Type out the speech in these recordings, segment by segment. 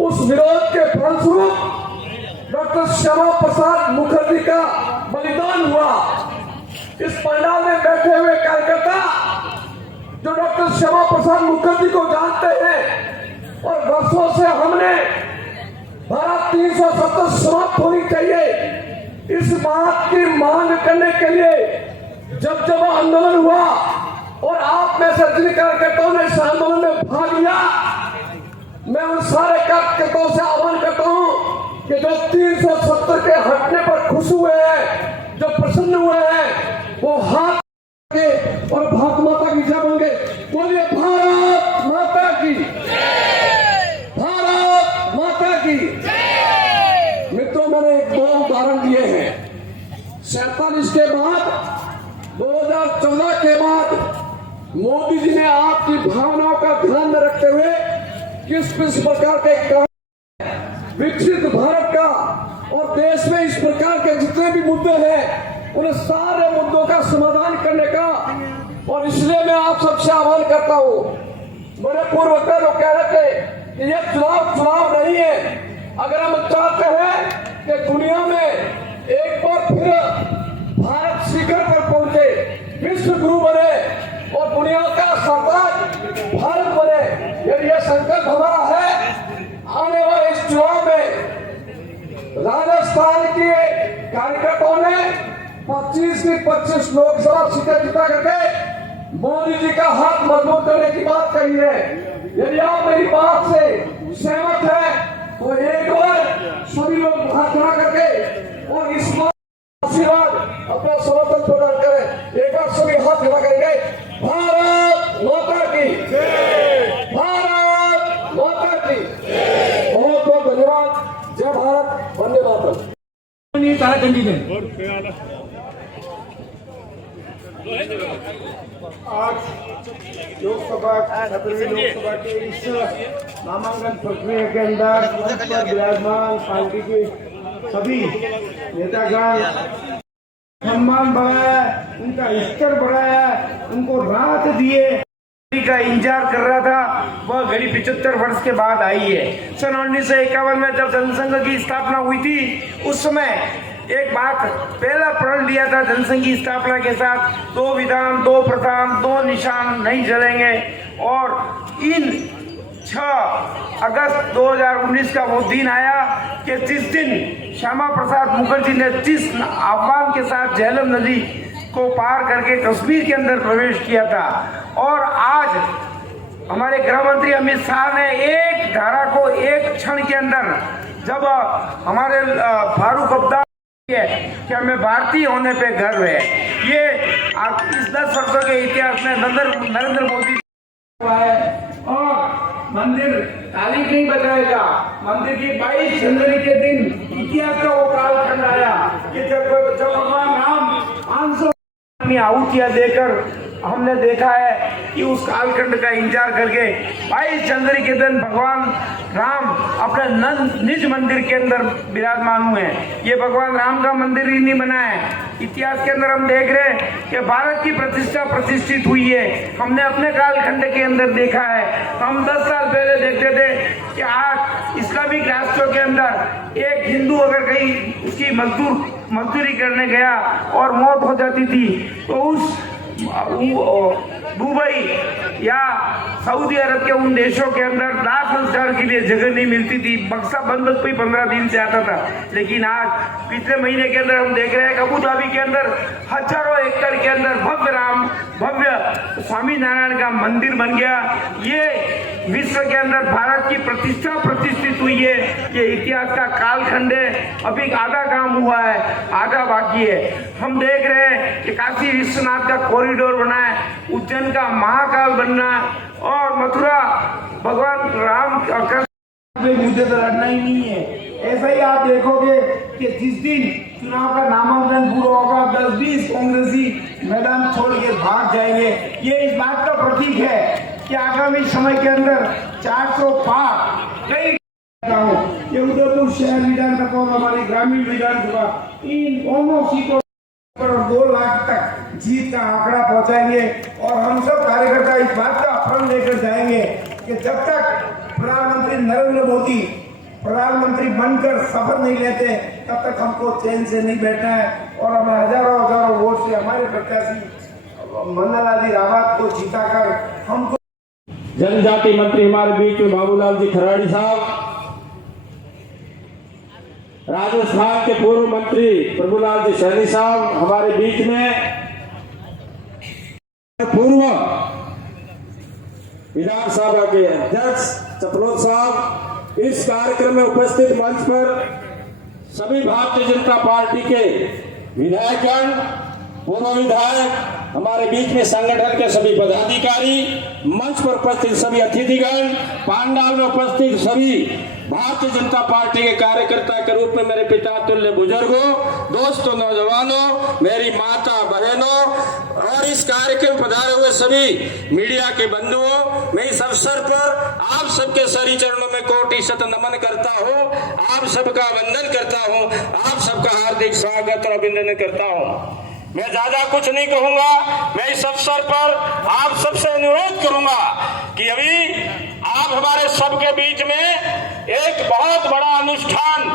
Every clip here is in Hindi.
उस विरोध के फलस्वरूप डॉक्टर श्यामा प्रसाद मुखर्जी का बलिदान हुआ। इस पंडाल में बैठे हुए कार्यकर्ता जो डॉक्टर श्यामा प्रसाद मुखर्जी को जानते हैं और वर्षों से हमने धारा 370 समाप्त होनी चाहिए इस बात की मांग करने के लिए जब आंदोलन हुआ और आप में से जिन कार्यकर्ताओं ने इस आंदोलन में भाग लिया, मैं उन सारे कार्यकर्ताओं से आह्वान करता हूं कि जो 370 के हटने पर खुश हुए हैं, जो प्रसन्न हुए हैं, वो हाथ के और भारत माता की जय बोलेंगे। बोलिए भारत माता की, भारत माता की। मित्रों, मैंने दो उदाहरण दिए हैं। 47 के बाद, 2014 के बाद मोदी जी ने आपकी भावनाओं का ध्यान में रखते हुए किस प्रकार के विकसित भारत का और देश में इस प्रकार के जितने भी मुद्दे हैं उन सारे मुद्दों का समाधान करने का, और इसलिए मैं आप सबसे आह्वान करता हूं। मेरे पूर्वजों लोग कह रहे थे कि ये चुनाव नहीं है। अगर हम चाहते हैं कि दुनिया में एक बार फिर भारत शिखर पर पहुंचे, विश्व गुरु बने और दुनिया का सरताज भारत बने, यदि यह संकल्प हमारा है, आने वाले इस चुनाव में राजस्थान के कार्यकर्ताओं ने 25 की 25 लोकसभा सीटें जिता करके मोदी जी का हाथ मजबूत करने की बात कही है। यदि आप मेरी बात से सहमत हैं तो एक बार सभी लोग हाथ खड़ा करके और इस बात आशीर्वाद अपना समर्थन प्रदान करें। एक बार सभी हाथ खड़ा करेंगे। भारत माता की, भारत माता की। बहुत बहुत धन्यवाद। जय भारत, वंदे मातरम। आज लोकसभा 17वीं लोकसभा के इस नामांकन प्रक्रिया के अंदर विराजमान पार्टी के सभी नेतागण सम्मान बढ़ाया, उनका स्तर बढ़ाया, उनको राहत दिए का इंतजार कर रहा था। वह घड़ी 75 वर्ष के बाद आई है। सन 1951 में जब जनसंघ की स्थापना हुई थी, उस समय एक बात पहला प्रण लिया था जनसंघ की स्थापना के साथ, 2 विधान 2 प्रधान 2 निशान नहीं जलेंगे। और इन 6 अगस्त 2019 का वो दिन आया कि जिस दिन श्यामा प्रसाद मुखर्जी ने जिस आह्वान के साथ झेलम नदी को पार करके कश्मीर के अंदर प्रवेश किया था, और आज हमारे गृह मंत्री अमित शाह ने एक धारा को एक क्षण के अंदर, जब हमारे फारूक अब्दाल कि हमें भारतीय होने पे गर्व है, ये इस 10 वर्षों के इतिहास में नरेंद्र मोदी हुआ है। और मंदिर तारीख नहीं बताएगा, मंदिर की 22 जनवरी के दिन इतिहास का वो कालखंड आया कि जब भगवान राम 500 आहुतियां देकर, हमने देखा है कि उस कालखंड का इंतजार करके 22 जनवरी के दिन भगवान राम अपने निज मंदिर के अंदर विराजमान हुए हैं। ये भगवान राम का मंदिर ही नहीं बना है, इतिहास के अंदर हम देख रहे हैं कि भारत की प्रतिष्ठा प्रतिष्ठित हुई है। हमने अपने कालखंड के अंदर देखा है। हम 10 साल पहले देखते थे कि आज इस्लामिक राष्ट्रों के अंदर एक हिंदू अगर कहीं उसकी मजदूरी करने गया और मौत हो जाती थी तो उस दुबई या सऊदी अरब के उन देशों के अंदर दाह संस्कार के लिए जगह नहीं मिलती थी, बक्सा बंधक कोई 15 दिन से आता था। लेकिन आज पिछले महीने के अंदर हम देख रहे हैं अबू धाबी के अंदर हजारों एकड़ के अंदर भव्य स्वामी नारायण का मंदिर बन गया। ये विश्व के अंदर भारत की प्रतिष्ठा प्रतिष्ठित हुई है। ये इतिहास का कालखंड है। अभी आधा काम हुआ है, आधा बाकी है। हम देख रहे हैं कि काशी विश्वनाथ का कॉरिडोर बना है, उज्जैन का महाकाल बनना, और मथुरा भगवान राम का मुद्दे तो लड़ना ही नहीं है। ऐसा ही आप देखोगे कि जिस दिन चुनाव का नामांकन पूरा होगा 10-20 कांग्रेसी मैदान छोड़ के भाग जाएंगे। ये इस बात का प्रतीक है कि आगामी समय के अंदर 400 पार कई ये उदयपुर शहर विधानसभा और हमारी ग्रामीण विधानसभा, इन दोनों सीटों पर 2 लाख तक जीत का आंकड़ा पहुंचाएंगे। और हम सब कार्यकर्ता इस बात का प्रण लेकर जाएंगे कि जब तक प्रधानमंत्री नरेंद्र मोदी प्रधानमंत्री बनकर शपथ नहीं लेते तब तक हमको चैन से नहीं बैठना है। और हमें हजारों वोट से हमारे प्रत्याशी मन्नालाल जी रावत को जीताकर हमको जनजाति मंत्री हमारे बीच में बाबूलाल जी खराड़ी साहब, राजस्थान के पूर्व मंत्री प्रभुलाल जी सैनी साहब हमारे बीच में, पूर्व विधानसभा के अध्यक्ष चपलोद साहब, इस कार्यक्रम में उपस्थित मंच पर सभी भारतीय जनता पार्टी के विधायकगण, पूर्व विधायक, हमारे बीच में संगठन के सभी पदाधिकारी, मंच पर उपस्थित सभी अतिथिगण, पांडाल में उपस्थित सभी भारतीय जनता पार्टी के कार्यकर्ता के रूप में मेरे पिता तुल्य बुजुर्गों, दोस्तों, नौजवानों, मेरी माता बहनों और इस कार्यक्रम में पधारे हुए सभी मीडिया के बंधुओं, मैं इस अवसर पर आप सबके सरी चरणों में कोटि शत नमन करता हूं, आप सबका वंदन करता हूं, आप सबका हार्दिक स्वागत और अभिनंदन करता हूं। मैं ज्यादा कुछ नहीं कहूंगा। मैं इस अवसर पर आप सबसे अनुरोध करूंगा कि अभी आप हमारे सबके बीच में एक बहुत बड़ा अनुष्ठान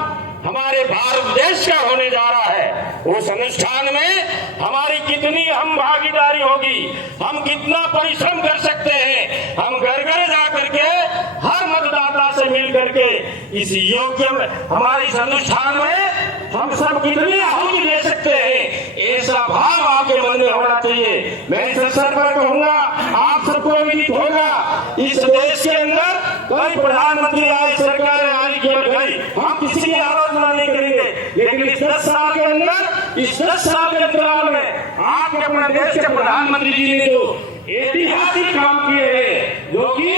हमारे भारत देश का होने जा रहा है। उस अनुष्ठान में हमारी कितनी हम भागीदारी होगी, हम कितना परिश्रम कर सकते हैं, हम घर घर जा करके हर मतदाता से मिल करके इस योग्य हमारे इस अनुष्ठान में हम सब कितनी आहुति दे सकते हैं, ऐसा भाव आपके मन में होना चाहिए। मैं इस अवसर पर कहूंगा, आप सबको विदित होगा, इस देश के अंदर कोई प्रधानमंत्री आई, सरकार आई की और गई, हम किसी की आलोचना नहीं करेंगे, लेकिन इस 10 साल के अंदर, इस 10 साल के अंतराल में आपके अपने देश के प्रधानमंत्री जी ने जो ऐतिहासिक काम किए हैं, जो कि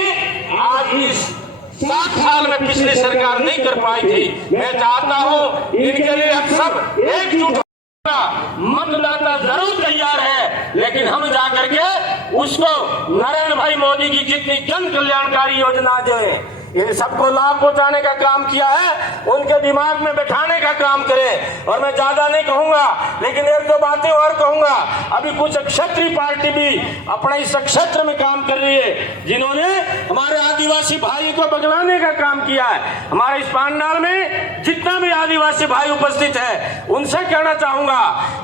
आज इस 7 साल में पिछली सरकार नहीं कर पाई थी, मैं चाहता हूं इनके लिए हम सब एकजुट। मतदाता जरूर तैयार है, लेकिन हम जाकर के उसको नरेंद्र भाई मोदी की जितनी जन कल्याणकारी योजना जो है, इन सबको लाभ पहुंचाने का काम किया है, उनके दिमाग में बैठाने का काम करें। और मैं ज्यादा नहीं कहूंगा, लेकिन 1-2 बातें और कहूंगा। अभी कुछ क्षत्रिय पार्टी भी अपने इस क्षेत्र में काम कर रही है, जिन्होंने हमारे आदिवासी भाई को बगलाने का काम किया है। हमारे इस पांडाल में जितना भी आदिवासी भाई उपस्थित है, उनसे कहना चाहूंगा,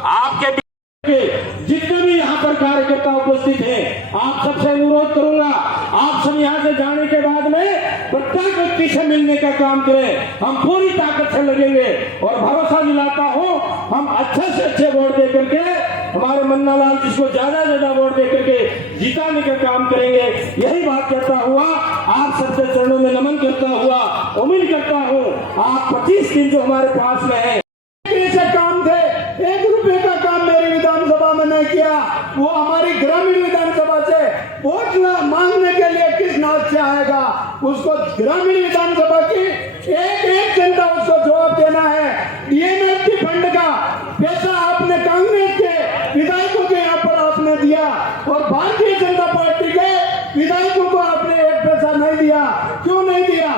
आपके जितने भी यहाँ पर कार्यकर्ता उपस्थित हैं, आप सबसे अनुरोध करूंगा, आप सब यहाँ से जाने के बाद में प्रत्येक व्यक्ति से मिलने का काम करें। हम पूरी ताकत से लगेंगे और भरोसा दिलाता हूँ, हम अच्छे से अच्छे वोट दे करके हमारे मन्नालाल जिसको ज्यादा ज्यादा वोट दे करके जिताने का काम करेंगे। यही बात करता हुआ, आप सबसे चरणों में नमन करता हुआ उम्मीद करता हूँ, आप 25 दिन जो हमारे पास में है, काम थे, 1 रुपए का काम मेरी विधानसभा में नहीं किया। वो हमारी ग्रामीण विधानसभा से वोट मांगने के लिए किस नाच से आएगा, उसको ग्रामीण विधानसभा की एक जनता उसको जवाब देना है। डीएमएफटी फंड का पैसा आपने कांग्रेस के विधायकों के यहाँ पर आपने दिया और भारतीय जनता पार्टी के विधायकों को आपने 1 पैसा नहीं दिया। क्यों नहीं दिया?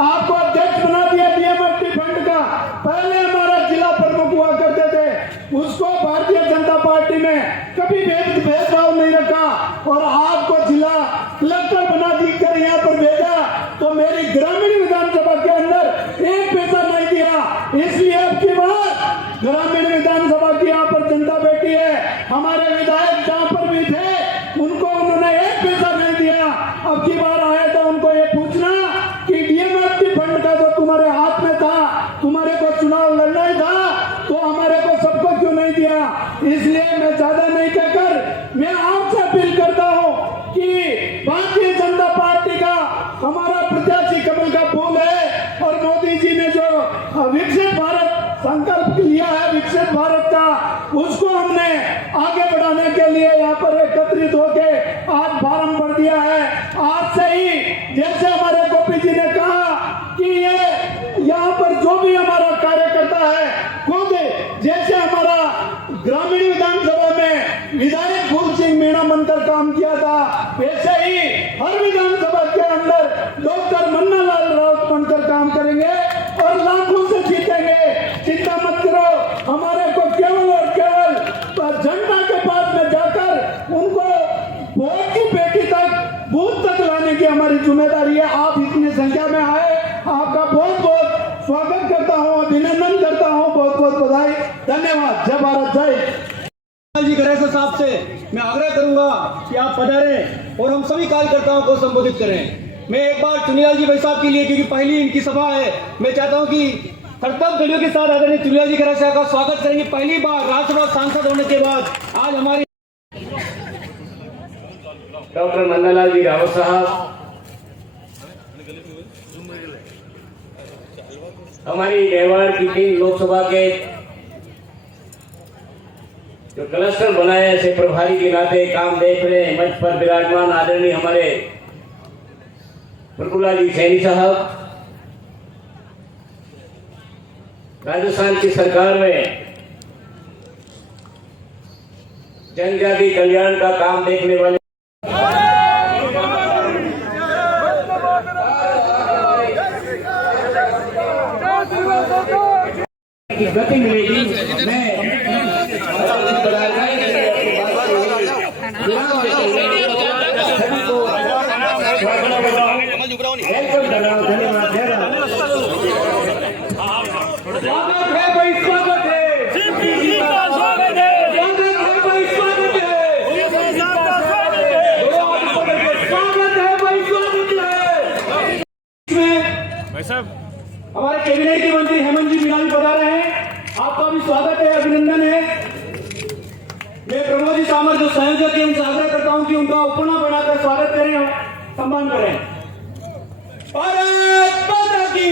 आपको अध्यक्ष बना दिया डीएमएफटी फंड का। पहले हमारा जिला प्रमुख हुआ करते थे, उसको भारतीय जनता पार्टी में कभी भेदभाव नहीं रखा और आपको जिला कलेक्टर बना कर यहाँ पर भेजा, तो मेरी ग्रामीण विधानसभा के अंदर 1 पैसा नहीं दिया। इसलिए अब की बार ग्रामीण विधानसभा की यहाँ पर जनता बैठी है, हमारे विधायक जहाँ पर भी थे उनको उन्होंने 1 पैसा नहीं दिया। अब की बार आए तो उनको ये पूछना कि डीएमएफटी फंड का जो तुम्हारे हाथ में था, तुम्हारे को चुनाव लड़ना ही था, तो हमारे को सबको क्यों नहीं दिया? इसलिए मैं ज्यादा नहीं कहकर मैं आपसे अपील करता हूं कि भारतीय जनता पार्टी का हमारा प्रत्याशी कमल का फूल है और मोदी जी ने जो विकसित भारत संकल्प लिया है, विकसित भारत का, उसको हमने आगे बढ़ाने के लिए यहाँ पर एकत्रित होके आज फार्म भर दिया है। आज से ही जैसे हमारे गोपी जी ने कहा कि ये यहाँ पर जो भी हमारा कार्यकर्ता है, खुद जैसे हमारा ग्रामीण विधानसभा में विधायक फूल सिंह मीणा बनकर काम किया था, वैसे ही हर विधानसभा के अंदर डॉक्टर मन्नालाल रावत बनकर काम करेंगे और लाखों से जीतेंगे। चिंता मत करो, हमारे को केवल और केवल जनता के पास में जाकर उनको वोट की पेटी तक, बूथ तक लाने की हमारी जिम्मेदारी है। आप इतनी संख्या में आए, आपका बहुत बहुत बहुत बधाई। धन्यवाद। जय भारत जय जी गणेश साहब से मैं आग्रह करूंगा कि आप पधारें और हम सभी कार्यकर्ताओं को संबोधित करें। मैं एक बार चुनियाल जी भाई साहब के लिए, क्योंकि पहली इनकी सभा है, मैं चाहता हूं कि कर्तव्य खड़ियों के साथ आदरणीय चुनियाल जी गणेश का स्वागत करेंगे। पहली बार राज्यसभा सांसद होने के बाद आज हमारी डॉक्टर नंदलाल जी रावत साहब, हमारी मेवाड़ की 3 लोकसभा के जो क्लस्टर बनाए ऐसे प्रभारी के नाते काम देख रहे हैं, मंच पर विराजमान आदरणीय हमारे प्रफुल्ला जी सैनी साहब, राजस्थान की सरकार में जनजाति कल्याण का काम देखने वाले की गति मिलेगी। मैं स्वागत है भाई, स्वागत है, स्वागत है भाई, स्वागत है, स्वागत है भाई, स्वागत है। भाई साहब हमारे कैबिनेट के मंत्री हेमंत जी मीणा भी बता रहे हैं, आपका भी स्वागत है, अभिनंदन है। मैं प्रमोद जी सामर जो संयोजक है उनसे आग्रह करता हूं कि उनका उपना बनाकर स्वागत करें और सम्मान करें। भारत माता की